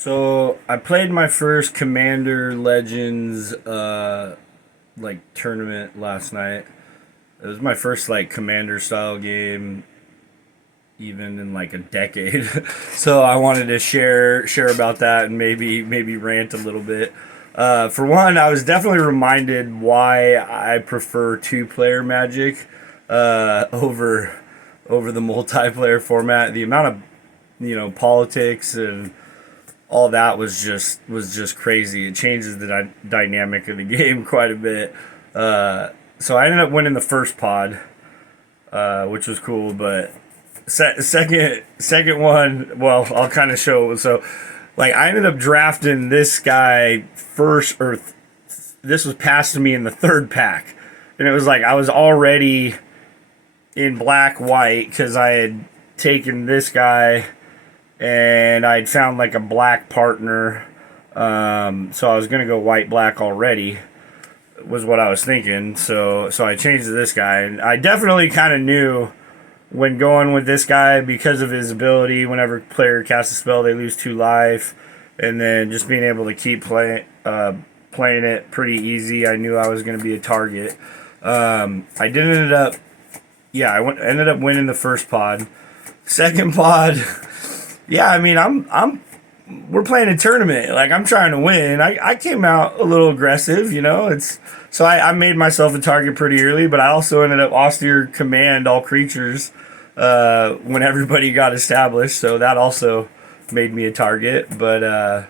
So I played my first Commander Legends tournament last night. It was my first like Commander style game even in like a decade. So I wanted to share about that and maybe rant a little bit. For one, I was definitely reminded why I prefer two-player Magic over the multiplayer format. The amount of politics and all that was just crazy. It changes the dynamic of the game quite a bit. So I ended up winning the first pod, which was cool. But second one, well, I'll kind of show. So, like, I ended up drafting this guy first, this was passed to me in the third pack, and it was like I was already in black white because I had taken this guy and I'd found like a black partner. So I was gonna go white black already, was what I was thinking. So I changed to this guy, and I definitely kind of knew when going with this guy because of his ability. Whenever player casts a spell, they lose 2 life, and then just being able to keep playing it pretty easy. I knew I was gonna be a target. I did ended up, yeah, ended up winning the first pod. Second pod. Yeah, I mean, we're playing a tournament. Like, I'm trying to win. I came out a little aggressive, so I made myself a target pretty early, but I also ended up austere command all creatures when everybody got established, so that also made me a target. So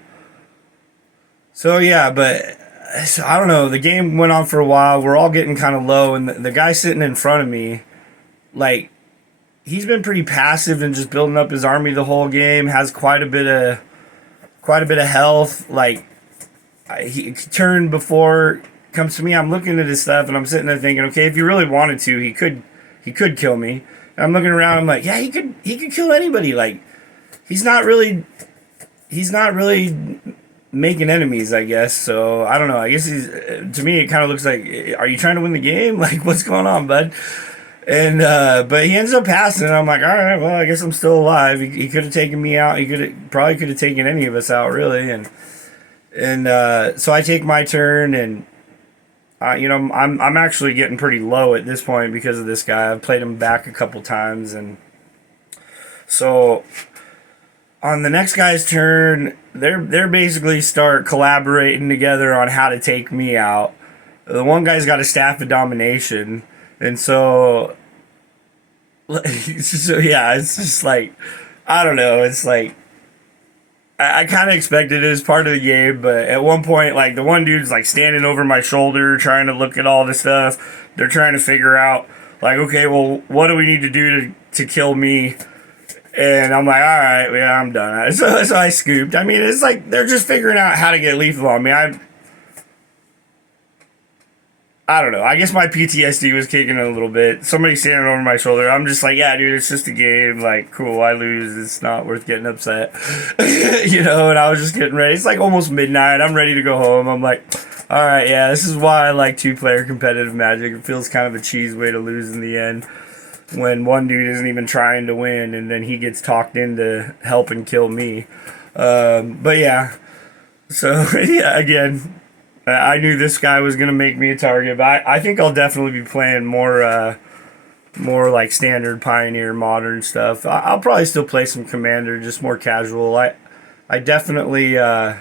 I don't know. The game went on for a while. We're all getting kind of low, and the guy sitting in front of me, like, he's been pretty passive and just building up his army the whole game. Has quite a bit of health. Like, he turned before comes to me. I'm looking at his stuff and I'm sitting there thinking, okay, if he really wanted to, he could kill me. And I'm looking around. I'm like, yeah, he could kill anybody. Like, he's not really making enemies, I guess. So I don't know. I guess to me it kind of looks like, are you trying to win the game? Like, what's going on, bud? And but he ends up passing, and I'm like, all right, well, I guess I'm still alive. He could have taken me out. He probably could have taken any of us out, really. And so I take my turn, and I'm actually getting pretty low at this point because of this guy. I've played him back a couple times, and so on the next guy's turn, they're basically start collaborating together on how to take me out. The one guy's got a staff of domination. And so yeah, it's just like, I don't know. It's like, I kind of expected it as part of the game, but at one point, like, the one dude's like standing over my shoulder trying to look at all this stuff. They're trying to figure out, like, okay, well, what do we need to do to kill me? And I'm like, all right, yeah, I'm done. So I scooped. I mean, it's like they're just figuring out how to get lethal on me. I don't know. I guess my PTSD was kicking in a little bit. Somebody standing over my shoulder. I'm just like, yeah, dude, it's just a game. Like, cool, I lose. It's not worth getting upset. And I was just getting ready. It's like almost midnight. I'm ready to go home. I'm like, all right, yeah, this is why I like two-player competitive Magic. It feels kind of a cheese way to lose in the end when one dude isn't even trying to win and then he gets talked into helping kill me. But yeah, so yeah, again. I knew this guy was gonna make me a target, but I think I'll definitely be playing more like standard Pioneer Modern stuff. I'll probably still play some Commander, just more casual. I definitely get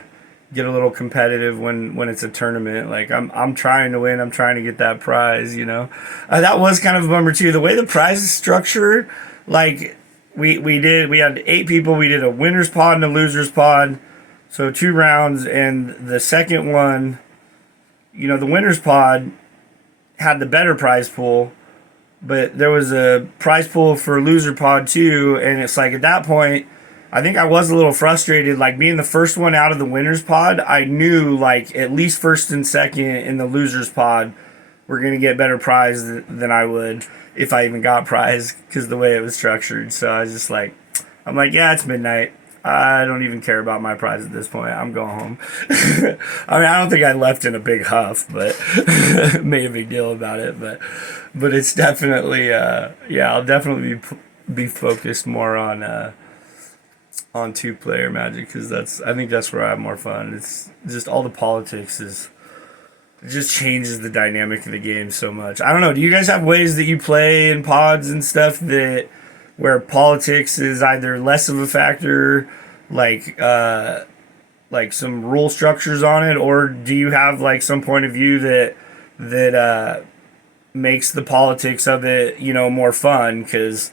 a little competitive when it's a tournament. Like, I'm trying to win. I'm trying to get that prize. That was kind of a bummer too. The way the prize is structured, like, we had 8 people. We did a winners pod and a losers pod, so 2 rounds, and the second one. The winners pod had the better prize pool, but there was a prize pool for loser pod too, and it's like at that point, I think I was a little frustrated. Like, being the first one out of the winners pod, I knew like at least first and second in the losers pod were gonna get better prize than I would if I even got prize because the way it was structured. So I was just like, I'm like, yeah, it's midnight. I don't even care about my prize at this point. I'm going home. I mean, I don't think I left in a big huff, but made a big deal about it. But it's definitely, yeah, I'll definitely be focused more on on 2-player Magic, because I think that's where I have more fun. It's just all the politics is it just changes the dynamic of the game so much. I don't know. Do you guys have ways that you play in pods and stuff that where politics is either less of a factor, like some rule structures on it, or do you have like some point of view that makes the politics of it, more fun? Because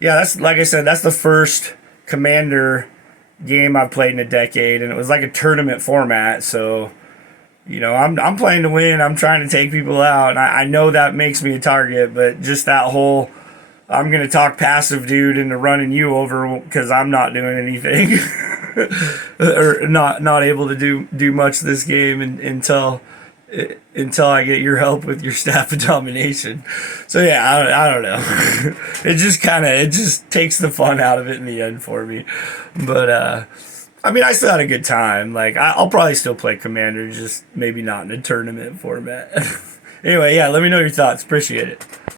yeah, that's like I said, that's the first Commander game I've played in a decade, and it was like a tournament format. So I'm playing to win. I'm trying to take people out, and I know that makes me a target. But just that whole I'm gonna talk passive dude into running you over because I'm not doing anything or not able to do much this game until I get your help with your Staff of Domination. So yeah, I don't know. it just takes the fun out of it in the end for me. But I mean, I still had a good time. Like I'll probably still play Commander, just maybe not in a tournament format. Anyway, yeah, let me know your thoughts. Appreciate it.